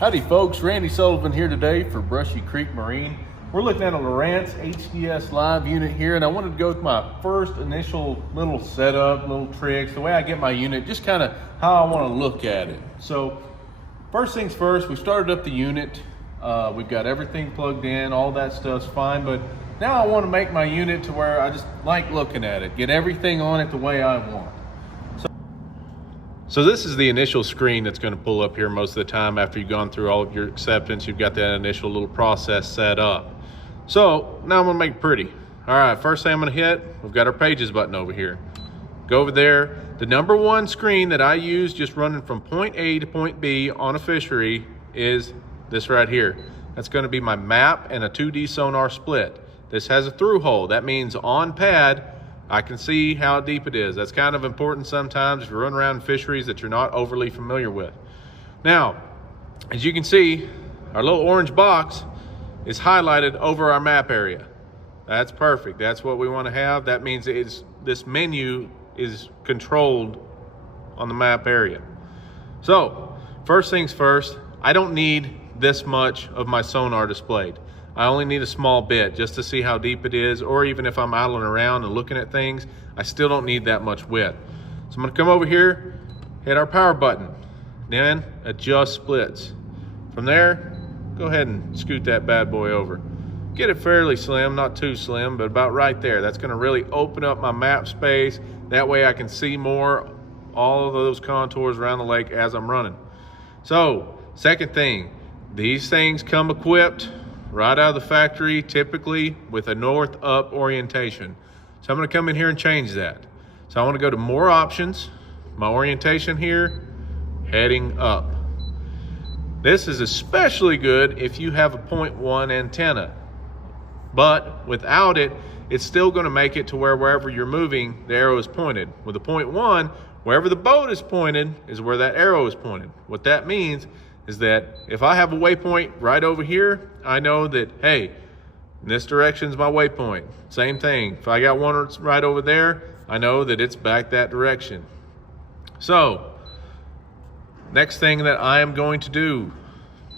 Howdy folks, Randy Sullivan here today for Brushy Creek Marine. We're looking at a Lowrance HDS live unit here, and I wanted to go with my first initial little setup, little tricks, the way I get my unit, just kind of how I want to look at it. So first things first, we started up the unit. We've got everything plugged in, all that stuff's fine, but now I want to make my unit to where I just like looking at it, get everything on it the way I want. So this is the initial screen that's going to pull up here most of the time after you've gone through all of your acceptance. You've got that initial little process set up. So now I'm going to make it pretty. All right, first thing I'm going to hit, we've got our pages button over here. Go over there. The number one screen that I use just running from point A to point B on a fishery is this right here. That's going to be my map and a 2D sonar split. This has a through hole. That means on pad, I can see how deep it is. That's kind of important sometimes if you run around fisheries that you're not overly familiar with. Now, as you can see, our little orange box is highlighted over our map area. That's perfect. That's what we want to have. That means this menu is controlled on the map area. So, first things first, I don't need this much of my sonar displayed. I only need a small bit just to see how deep it is, or even if I'm idling around and looking at things, I still don't need that much width. So I'm gonna come over here, hit our power button, then adjust splits. From there, go ahead and scoot that bad boy over. Get it fairly slim, not too slim, but about right there. That's gonna really open up my map space. That way I can see more, all of those contours around the lake as I'm running. So, second thing, these things come equipped right out of the factory, typically with a north up orientation. So I'm gonna come in here and change that. So I wanna go to more options, my orientation here, heading up. This is especially good if you have a 0.1 antenna, but without it, it's still gonna make it to wherever you're moving, the arrow is pointed. With a 0.1, wherever the boat is pointed is where that arrow is pointed. What that means is that if I have a waypoint right over here, I know that, hey, this direction's my waypoint. Same thing, if I got one right over there, I know that it's back that direction. So, next thing that I am going to do,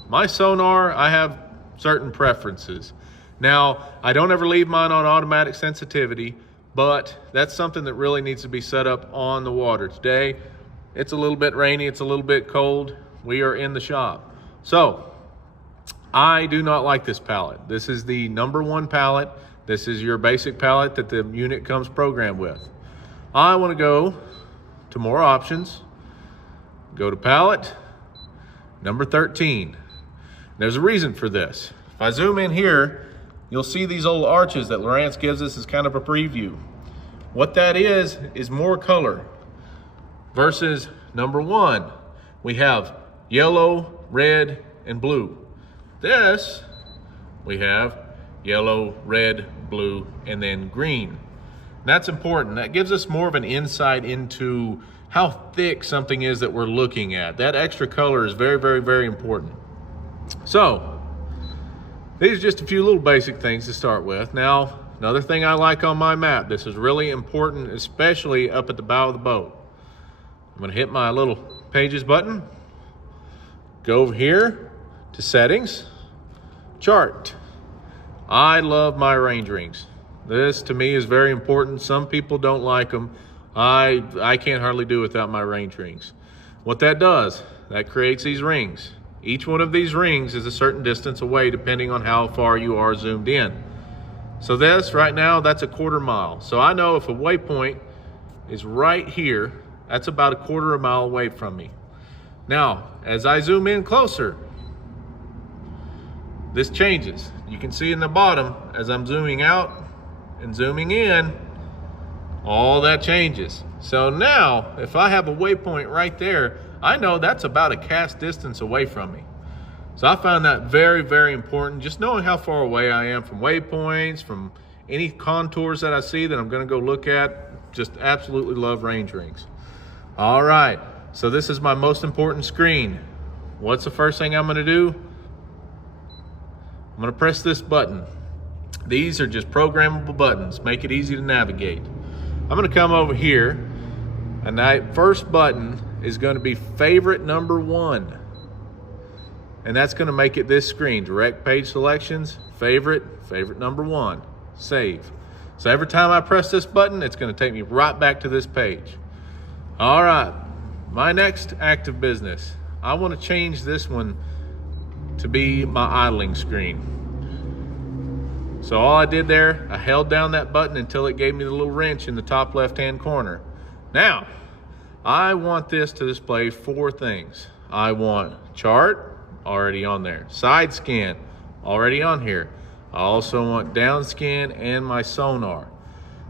my sonar, I have certain preferences. Now, I don't ever leave mine on automatic sensitivity, but that's something that really needs to be set up on the water. Today, it's a little bit rainy, it's a little bit cold. We are in the shop. So, I do not like this palette. This is the number one palette. This is your basic palette that the unit comes programmed with. I want to go to more options, go to palette, number 13. There's a reason for this. If I zoom in here, you'll see these old arches that Lowrance gives us as kind of a preview. What that is more color versus number one. We have yellow, red, and blue. This, we have yellow, red, blue, and then green. That's important. That gives us more of an insight into how thick something is that we're looking at. That extra color is very, very, very important. So, these are just a few little basic things to start with. Now, another thing I like on my map, this is really important, especially up at the bow of the boat. I'm gonna hit my little pages button, go over here to settings, chart. I love my range rings. This to me is very important. Some people don't like them. I can't hardly do without my range rings. What that does, that creates these rings. Each one of these rings is a certain distance away depending on how far you are zoomed in. So this right now, that's a 1/4 mile. So I know if a waypoint is right here, that's about a 1/4 mile away from me. Now, as I zoom in closer, this changes. You can see in the bottom, as I'm zooming out and zooming in, all that changes. So now, if I have a waypoint right there, I know that's about a cast distance away from me. So I found that very, very important. Just knowing how far away I am from waypoints, from any contours that I see that I'm gonna go look at, just absolutely love range rings. All right. So this is my most important screen. What's the first thing I'm gonna do? I'm gonna press this button. These are just programmable buttons, make it easy to navigate. I'm gonna come over here, and that first button is gonna be favorite number 1. and that's gonna make it this screen. Direct page selections, favorite number 1, save. So every time I press this button, it's gonna take me right back to this page. All right, my next active business. I wanna change this one to be my idling screen. So all I did there, I held down that button until it gave me the little wrench in the top left-hand corner. Now, I want this to display 4 things. I want chart, already on there. Side scan, already on here. I also want down scan and my sonar.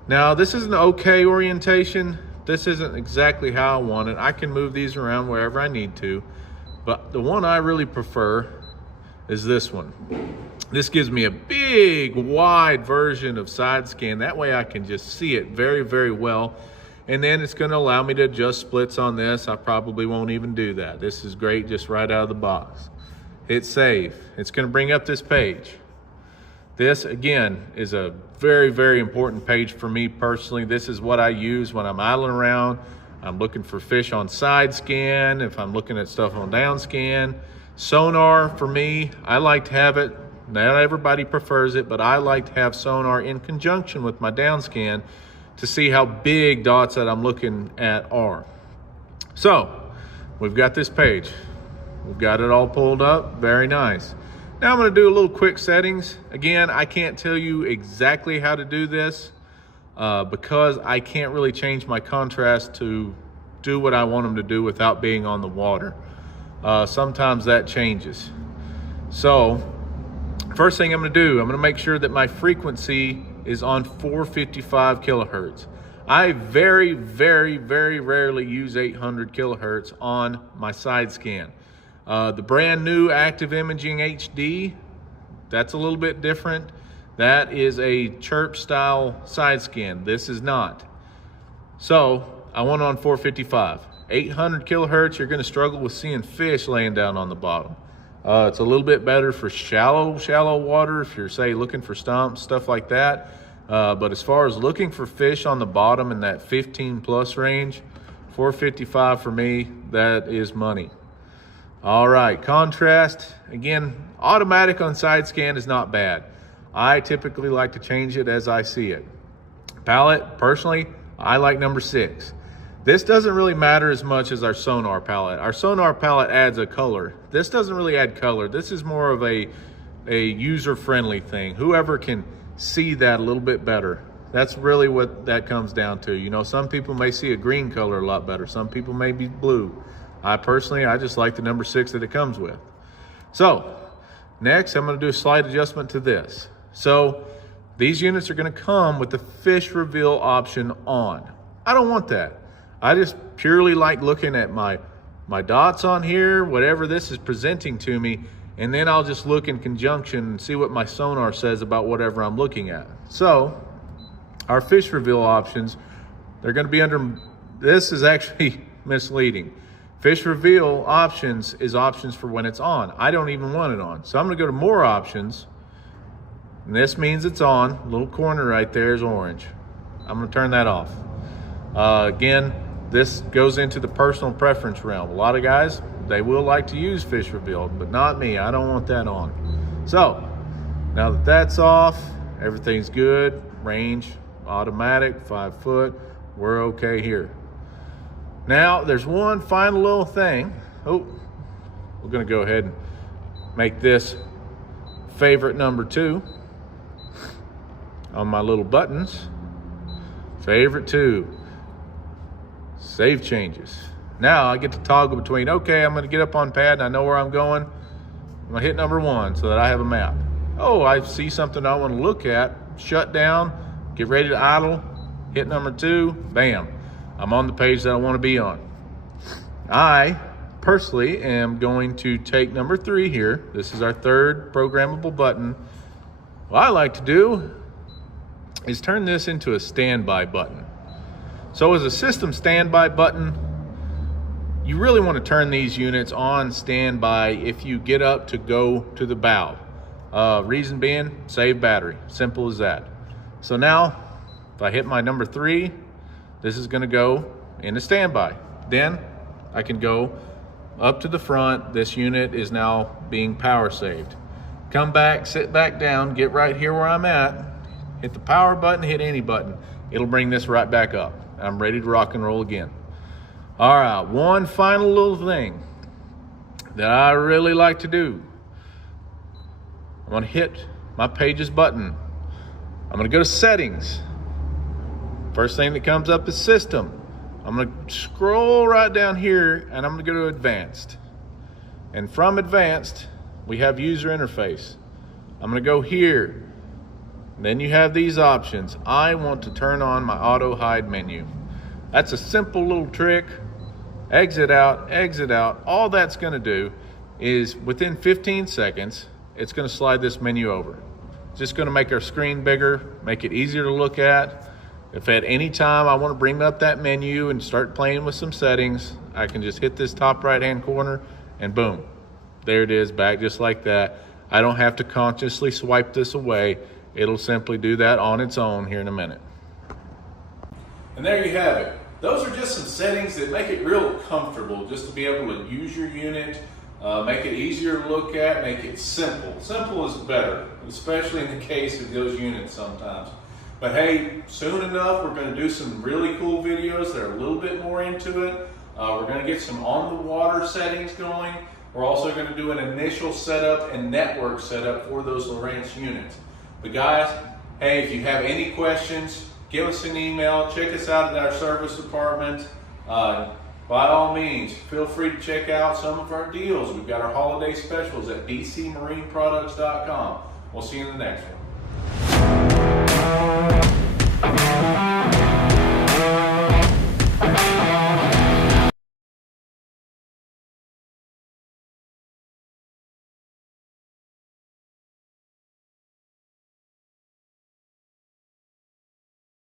Now, this is an okay orientation. This isn't exactly how I want it. I can move these around wherever I need to, but the one I really prefer is this one. This gives me a big, wide version of side scan. That way I can just see it very, very well. And then it's gonna allow me to adjust splits on this. I probably won't even do that. This is great just right out of the box. Hit save. It's gonna bring up this page. This, again, is a very, very important page for me personally. This is what I use when I'm idling around. I'm looking for fish on side scan, if I'm looking at stuff on down scan. Sonar, for me, I like to have it. Not everybody prefers it, but I like to have sonar in conjunction with my down scan to see how big dots that I'm looking at are. So, we've got this page. We've got it all pulled up, very nice. Now I'm gonna do a little quick settings. Again, I can't tell you exactly how to do this because I can't really change my contrast to do what I want them to do without being on the water. Sometimes that changes. So, first thing I'm gonna do, I'm gonna make sure that my frequency is on 455 kilohertz. I very, very, very rarely use 800 kilohertz on my side scan. The brand new Active Imaging HD, that's a little bit different. That is a chirp style side scan. This is not. So I want on 455. 800 kilohertz, you're gonna struggle with seeing fish laying down on the bottom. It's a little bit better for shallow water if you're, say, looking for stumps, stuff like that. But as far as looking for fish on the bottom in that 15 plus range, 455 for me, that is money. All right, contrast. Again, automatic on side scan is not bad. I typically like to change it as I see it. Palette, personally, I like number 6. This doesn't really matter as much as our sonar palette. Our sonar palette adds a color. This doesn't really add color. This is more of a user-friendly thing. Whoever can see that a little bit better. That's really what that comes down to. You know, some people may see a green color a lot better. Some people may be blue. I just like the number 6 that it comes with. So next, I'm gonna do a slight adjustment to this. So these units are gonna come with the fish reveal option on. I don't want that. I just purely like looking at my dots on here, whatever this is presenting to me, and then I'll just look in conjunction and see what my sonar says about whatever I'm looking at. So our fish reveal options, they're gonna be under, this is actually misleading. Fish reveal options is options for when it's on. I don't even want it on. So I'm gonna go to more options, and this means it's on. Little corner right there is orange. I'm gonna turn that off. Again, this goes into the personal preference realm. A lot of guys, they will like to use fish reveal, but not me. I don't want that on. So now that that's off, everything's good. Range, automatic, 5 foot. We're okay here. Now there's one final little thing. Oh, we're gonna go ahead and make this favorite number 2 on my little buttons. Favorite 2. Save changes. Now I get to toggle between, okay, I'm gonna get up on pad and I know where I'm going. I'm gonna hit number 1 so that I have a map. Oh, I see something I wanna look at. Shut down, get ready to idle, hit number 2, bam. I'm on the page that I wanna be on. I personally am going to take number 3 here. This is our 3rd programmable button. What I like to do is turn this into a standby button. So as a system standby button, you really want to turn these units on standby if you get up to go to the bow. Reason being, save battery, simple as that. So now, if I hit my number 3, this is gonna go into standby. Then I can go up to the front. This unit is now being power saved. Come back, sit back down, get right here where I'm at, hit the power button, hit any button. It'll bring this right back up. I'm ready to rock and roll again. All right, one final little thing that I really like to do. I'm gonna hit my Pages button. I'm gonna go to Settings. First thing that comes up is System. I'm gonna scroll right down here and I'm gonna go to Advanced. And from Advanced, we have User Interface. I'm gonna go here. Then you have these options. I want to turn on my auto hide menu. That's a simple little trick. Exit out. All that's gonna do is within 15 seconds, it's gonna slide this menu over. It's just gonna make our screen bigger, make it easier to look at. If at any time I wanna bring up that menu and start playing with some settings, I can just hit this top right-hand corner and boom, there it is, back just like that. I don't have to consciously swipe this away. It'll simply do that on its own here in a minute. And there you have it. Those are just some settings that make it real comfortable just to be able to use your unit, make it easier to look at, make it simple. Simple is better, especially in the case of those units sometimes. But hey, soon enough, we're gonna do some really cool videos that are a little bit more into it. We're gonna get some on the water settings going. We're also gonna do an initial setup and network setup for those Lowrance units. But guys, hey, if you have any questions, give us an email, check us out at our service department. By all means, feel free to check out some of our deals. We've got our holiday specials at bcmarineproducts.com. We'll see you in the next one.